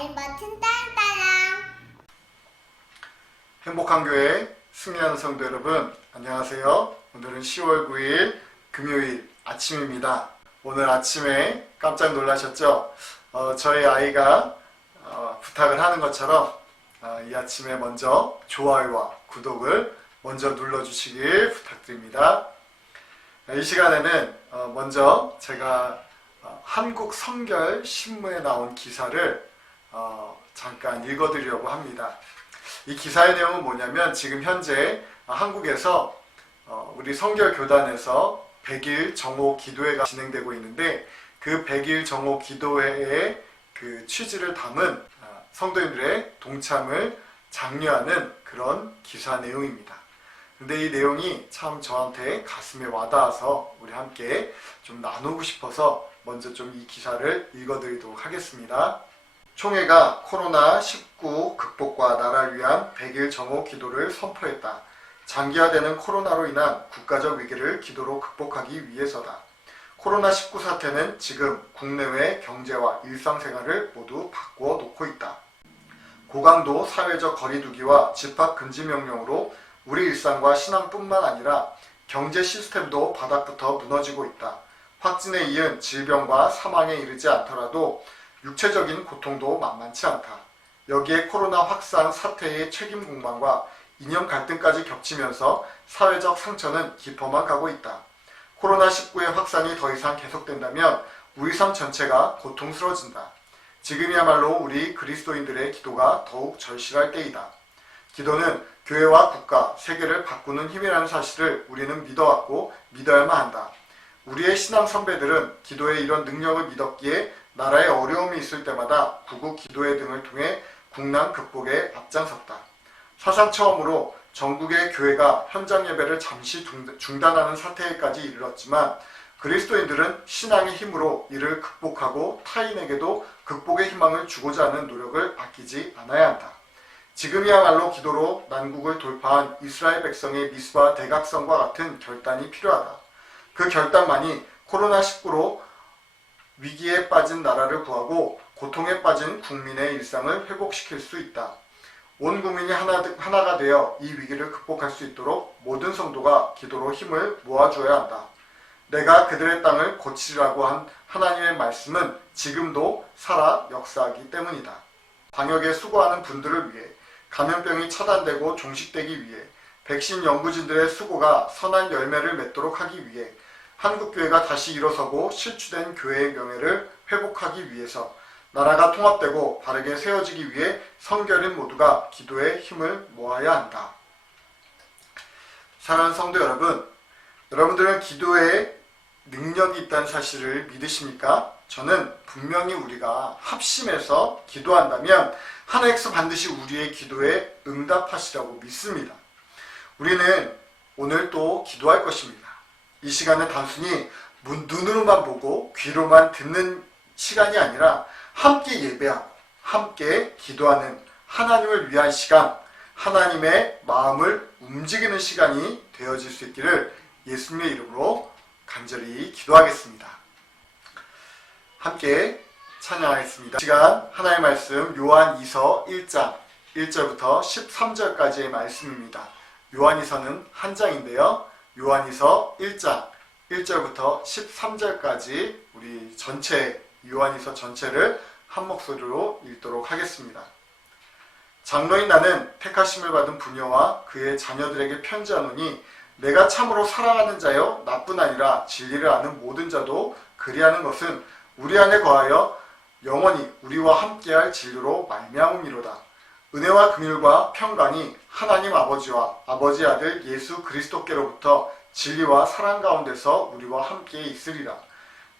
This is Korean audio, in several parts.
아이 맡은 딸딸랑. 행복한 교회 승리하는 성도 여러분, 안녕하세요. 오늘은 10월 9일 금요일 아침입니다. 오늘 아침에 깜짝 놀라셨죠? 저희 아이가 부탁을 하는 것처럼 이 아침에 먼저 좋아요와 구독을 먼저 눌러주시길 부탁드립니다. 이 시간에는 먼저 제가 한국 성결 신문에 나온 기사를 잠깐 읽어드리려고 합니다. 이 기사의 내용은 뭐냐면, 지금 현재 한국에서 우리 성결 교단에서 100일 정오 기도회가 진행되고 있는데, 그 100일 정오 기도회의 그 취지를 담은 성도님들의 동참을 장려하는 그런 기사 내용입니다. 근데 이 내용이 참 저한테 가슴에 와닿아서 우리 함께 좀 나누고 싶어서 먼저 좀 이 기사를 읽어드리도록 하겠습니다. 총회가 코로나19 극복과 나라를 위한 100일 정오 기도를 선포했다. 장기화되는 코로나로 인한 국가적 위기를 기도로 극복하기 위해서다. 코로나19 사태는 지금 국내외 경제와 일상생활을 모두 바꾸어 놓고 있다. 고강도 사회적 거리두기와 집합 금지 명령으로 우리 일상과 신앙뿐만 아니라 경제 시스템도 바닥부터 무너지고 있다. 확진에 이은 질병과 사망에 이르지 않더라도 육체적인 고통도 만만치 않다. 여기에 코로나 확산 사태의 책임 공방과 이념 갈등까지 겹치면서 사회적 상처는 깊어만 가고 있다. 코로나19의 확산이 더 이상 계속된다면 우리 삶 전체가 고통스러워진다. 지금이야말로 우리 그리스도인들의 기도가 더욱 절실할 때이다. 기도는 교회와 국가, 세계를 바꾸는 힘이라는 사실을 우리는 믿어왔고 믿어야만 한다. 우리의 신앙 선배들은 기도의 이런 능력을 믿었기에 나라에 어려움이 있을 때마다 구국 기도회 등을 통해 국난 극복에 앞장섰다. 사상 처음으로 전국의 교회가 현장 예배를 잠시 중단하는 사태에까지 이르렀지만, 그리스도인들은 신앙의 힘으로 이를 극복하고 타인에게도 극복의 희망을 주고자 하는 노력을 아끼지 않아야 한다. 지금이야말로 기도로 난국을 돌파한 이스라엘 백성의 미스바 대각성과 같은 결단이 필요하다. 그 결단만이 코로나19로 위기에 빠진 나라를 구하고 고통에 빠진 국민의 일상을 회복시킬 수 있다. 온 국민이 하나가 되어 이 위기를 극복할 수 있도록 모든 성도가 기도로 힘을 모아줘야 한다. 내가 그들의 땅을 고치리라고 한 하나님의 말씀은 지금도 살아 역사하기 때문이다. 방역에 수고하는 분들을 위해, 감염병이 차단되고 종식되기 위해, 백신 연구진들의 수고가 선한 열매를 맺도록 하기 위해, 한국교회가 다시 일어서고 실추된 교회의 명예를 회복하기 위해서, 나라가 통합되고 바르게 세워지기 위해 성결인 모두가 기도에 힘을 모아야 한다. 사랑하는 성도 여러분, 여러분들은 기도에 능력이 있다는 사실을 믿으십니까? 저는 분명히 우리가 합심해서 기도한다면 하나님께서 반드시 우리의 기도에 응답하시라고 믿습니다. 우리는 오늘 또 기도할 것입니다. 이 시간은 단순히 눈으로만 보고 귀로만 듣는 시간이 아니라 함께 예배하고 함께 기도하는 하나님을 위한 시간, 하나님의 마음을 움직이는 시간이 되어질 수 있기를 예수님의 이름으로 간절히 기도하겠습니다. 함께 찬양하겠습니다. 이 시간 하나님의 말씀 요한2서 1장 1절부터 13절까지의 말씀입니다. 요한2서는 한 장인데요. 요한2서 1장 1절부터 13절까지 우리 전체 요한2서 전체를 한 목소리로 읽도록 하겠습니다. 장로인 나는 택하심을 받은 부녀와 그의 자녀들에게 편지하노니, 내가 참으로 사랑하는 자여 나뿐 아니라 진리를 아는 모든 자도 그리하는 것은 우리 안에 거하여 영원히 우리와 함께할 진리로 말미암음이로다. 은혜와 긍휼과 평강이 하나님 아버지와 아버지 아들 예수 그리스도께로부터 진리와 사랑 가운데서 우리와 함께 있으리라.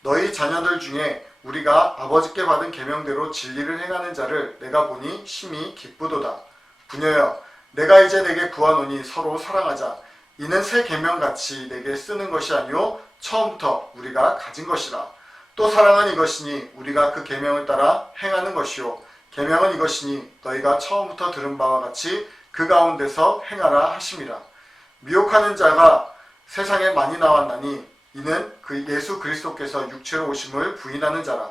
너희 자녀들 중에 우리가 아버지께 받은 계명대로 진리를 행하는 자를 내가 보니 심히 기쁘도다. 부녀여, 내가 이제 내게 구하노니 서로 사랑하자. 이는 새 계명같이 내게 쓰는 것이 아니요 처음부터 우리가 가진 것이라. 또 사랑은 이것이니 우리가 그 계명을 따라 행하는 것이요 계명은 이것이니 너희가 처음부터 들은 바와 같이 그 가운데서 행하라 하심이라. 미혹하는 자가 세상에 많이 나왔나니 이는 그 예수 그리스도께서 육체로 오심을 부인하는 자라.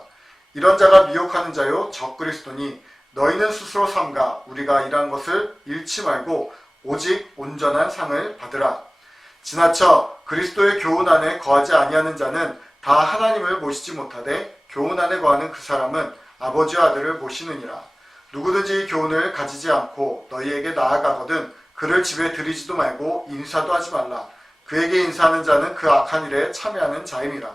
이런 자가 미혹하는 자요 적그리스도니 너희는 스스로 삼가 우리가 일한 것을 잃지 말고 오직 온전한 상을 받으라. 지나쳐 그리스도의 교훈 안에 거하지 아니하는 자는 다 하나님을 모시지 못하되 교훈 안에 거하는 그 사람은 아버지와 아들을 모시느니라. 누구든지 이 교훈을 가지지 않고 너희에게 나아가거든 그를 집에 들이지도 말고 인사도 하지 말라. 그에게 인사하는 자는 그 악한 일에 참여하는 자임이라.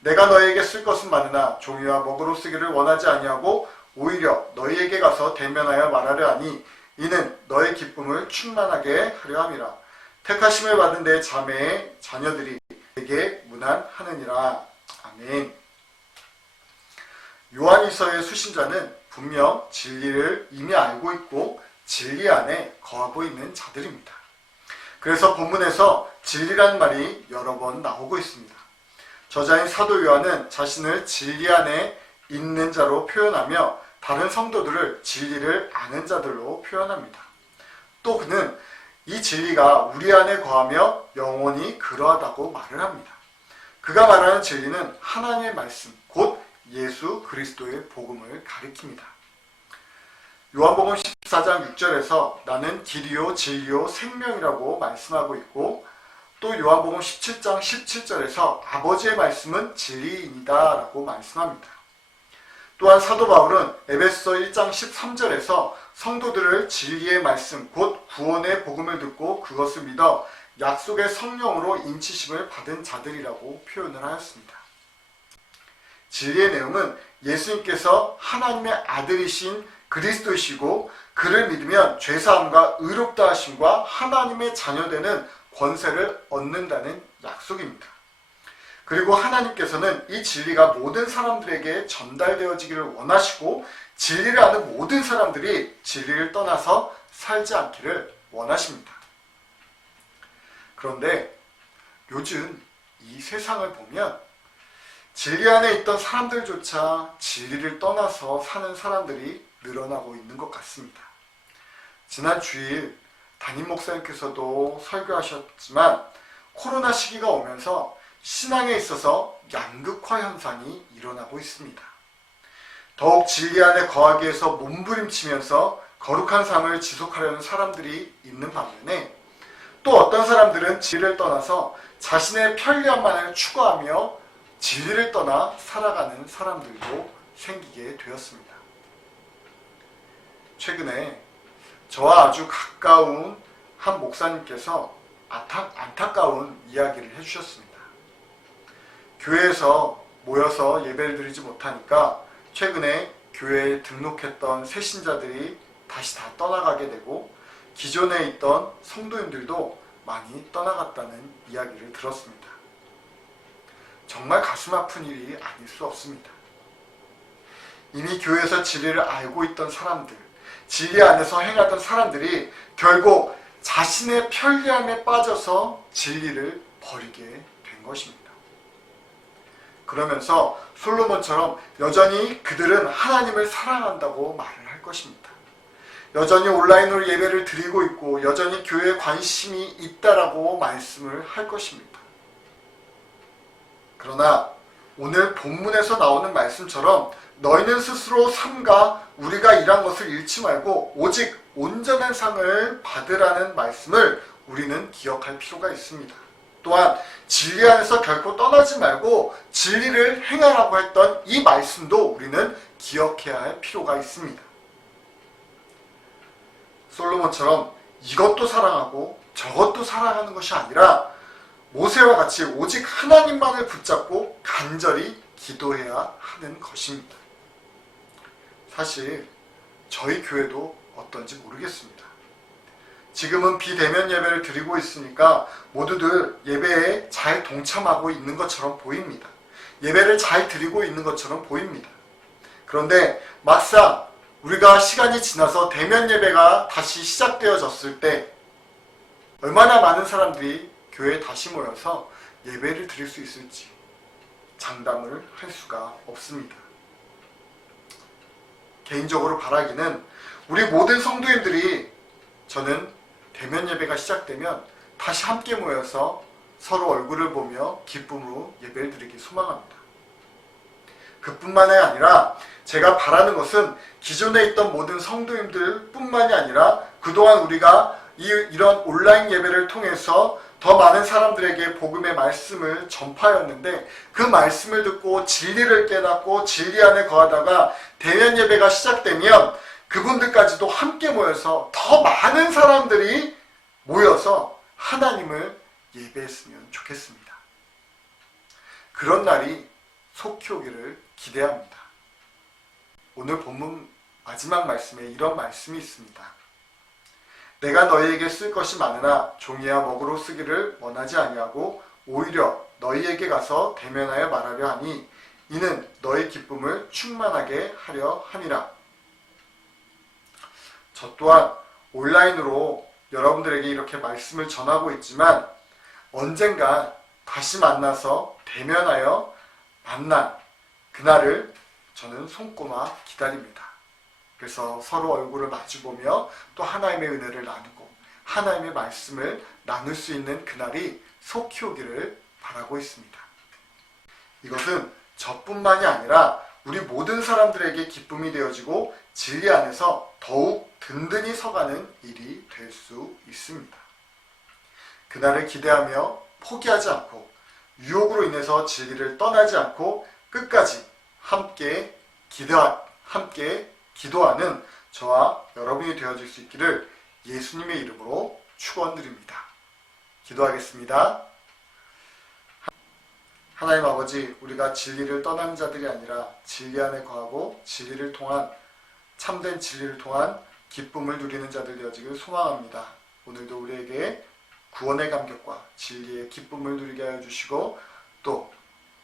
내가 너희에게 쓸 것은 많으나 종이와 먹으로 쓰기를 원하지 아니하고 오히려 너희에게 가서 대면하여 말하려 하니 이는 너의 기쁨을 충만하게 하려 함이라. 택하심을 받은 내 자매의 자녀들이 내게 문안하느니라. 아멘. 요한일서의 수신자는 분명 진리를 이미 알고 있고 진리 안에 거하고 있는 자들입니다. 그래서 본문에서 진리란 말이 여러 번 나오고 있습니다. 저자인 사도 요한은 자신을 진리 안에 있는 자로 표현하며 다른 성도들을 진리를 아는 자들로 표현합니다. 또 그는 이 진리가 우리 안에 거하며 영원히 그러하다고 말을 합니다. 그가 말하는 진리는 하나님의 말씀, 곧 예수 그리스도의 복음을 가리킵니다. 요한복음 14장 6절에서 나는 길이요 진리요 생명이라고 말씀하고 있고 또 요한복음 17장 17절에서 아버지의 말씀은 진리이다 라고 말씀합니다. 또한 사도 바울은 에베소 1장 13절에서 성도들을 진리의 말씀 곧 구원의 복음을 듣고 그것을 믿어 약속의 성령으로 인치심을 받은 자들이라고 표현을 하였습니다. 진리의 내용은 예수님께서 하나님의 아들이신 그리스도이시고 그를 믿으면 죄사함과 의롭다 하심과 하나님의 자녀되는 권세를 얻는다는 약속입니다. 그리고 하나님께서는 이 진리가 모든 사람들에게 전달되어지기를 원하시고 진리를 아는 모든 사람들이 진리를 떠나서 살지 않기를 원하십니다. 그런데 요즘 이 세상을 보면 진리 안에 있던 사람들조차 진리를 떠나서 사는 사람들이 늘어나고 있는 것 같습니다. 지난 주일 담임 목사님께서도 설교하셨지만 코로나 시기가 오면서 신앙에 있어서 양극화 현상이 일어나고 있습니다. 더욱 진리 안에 거하기 위해서 몸부림치면서 거룩한 삶을 지속하려는 사람들이 있는 반면에 또 어떤 사람들은 진리를 떠나서 자신의 편리함만을 추구하며 진리를 떠나 살아가는 사람들도 생기게 되었습니다. 최근에 저와 아주 가까운 한 목사님께서 안타까운 이야기를 해주셨습니다. 교회에서 모여서 예배를 드리지 못하니까 최근에 교회에 등록했던 새신자들이 다시 다 떠나가게 되고 기존에 있던 성도님들도 많이 떠나갔다는 이야기를 들었습니다. 정말 가슴 아픈 일이 아닐 수 없습니다. 이미 교회에서 진리를 알고 있던 사람들, 진리 안에서 행하던 사람들이 결국 자신의 편리함에 빠져서 진리를 버리게 된 것입니다. 그러면서 솔로몬처럼 여전히 그들은 하나님을 사랑한다고 말을 할 것입니다. 여전히 온라인으로 예배를 드리고 있고 여전히 교회에 관심이 있다라고 말씀을 할 것입니다. 그러나 오늘 본문에서 나오는 말씀처럼 너희는 스스로 삼가 우리가 일한 것을 잃지 말고 오직 온전한 상을 받으라는 말씀을 우리는 기억할 필요가 있습니다. 또한 진리 안에서 결코 떠나지 말고 진리를 행하라고 했던 이 말씀도 우리는 기억해야 할 필요가 있습니다. 솔로몬처럼 이것도 사랑하고 저것도 사랑하는 것이 아니라 모세와 같이 오직 하나님만을 붙잡고 간절히 기도해야 하는 것입니다. 사실 저희 교회도 어떤지 모르겠습니다. 지금은 비대면 예배를 드리고 있으니까 모두들 예배에 잘 동참하고 있는 것처럼 보입니다. 예배를 잘 드리고 있는 것처럼 보입니다. 그런데 막상 우리가 시간이 지나서 대면 예배가 다시 시작되어졌을 때 얼마나 많은 사람들이 교회에 다시 모여서 예배를 드릴 수 있을지 장담을 할 수가 없습니다. 개인적으로 바라기는 우리 모든 성도님들이 저는 대면 예배가 시작되면 다시 함께 모여서 서로 얼굴을 보며 기쁨으로 예배를 드리기 소망합니다. 그뿐만이 아니라 제가 바라는 것은 기존에 있던 모든 성도님들 뿐만이 아니라 그동안 우리가 이런 온라인 예배를 통해서 더 많은 사람들에게 복음의 말씀을 전파하였는데 그 말씀을 듣고 진리를 깨닫고 진리 안에 거하다가 대면 예배가 시작되면 그분들까지도 함께 모여서 더 많은 사람들이 모여서 하나님을 예배했으면 좋겠습니다. 그런 날이 속히 오기를 기대합니다. 오늘 본문 마지막 말씀에 이런 말씀이 있습니다. 내가 너희에게 쓸 것이 많으나 종이와 먹으로 쓰기를 원하지 아니하고 오히려 너희에게 가서 대면하여 말하려 하니 이는 너희 기쁨을 충만하게 하려 함이라. 저 또한 온라인으로 여러분들에게 이렇게 말씀을 전하고 있지만 언젠가 다시 만나서 대면하여 만난 그날을 저는 손꼽아 기다립니다. 그래서 서로 얼굴을 마주보며 또 하나님의 은혜를 나누고 하나님의 말씀을 나눌 수 있는 그날이 속히 오기를 바라고 있습니다. 이것은 저뿐만이 아니라 우리 모든 사람들에게 기쁨이 되어지고 진리 안에서 더욱 든든히 서가는 일이 될 수 있습니다. 그날을 기대하며 포기하지 않고 유혹으로 인해서 진리를 떠나지 않고 끝까지 함께 기도하는 저와 여러분이 되어질 수 있기를 예수님의 이름으로 축원드립니다. 기도하겠습니다. 하나님 아버지, 우리가 진리를 떠나는 자들이 아니라 진리 안에 거하고 진리를 통한 참된 진리를 통한 기쁨을 누리는 자들 되어지길 소망합니다. 오늘도 우리에게 구원의 감격과 진리의 기쁨을 누리게 하여 주시고 또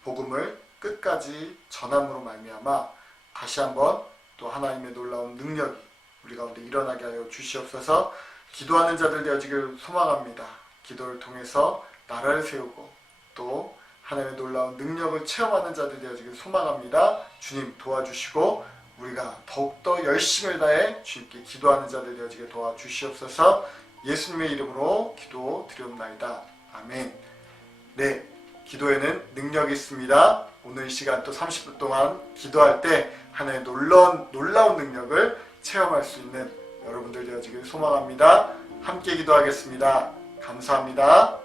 복음을 끝까지 전함으로 말미암아 다시 한번 또 하나님의 놀라운 능력이 우리 가운데 일어나게 하여 주시옵소서. 기도하는 자들 되어지길 소망합니다. 기도를 통해서 나라를 세우고 또 하나님의 놀라운 능력을 체험하는 자들 되어지길 소망합니다. 주님 도와주시고 우리가 더욱더 열심을 다해 주님께 기도하는 자들 되어지게 도와주시옵소서. 예수님의 이름으로 기도 드리옵나이다. 아멘. 네, 기도에는 능력이 있습니다. 오늘 이 시간 또 30분 동안 기도할 때 하나님의 놀라운 능력을 체험할 수 있는 여러분들 되어지길 소망합니다. 함께 기도하겠습니다. 감사합니다.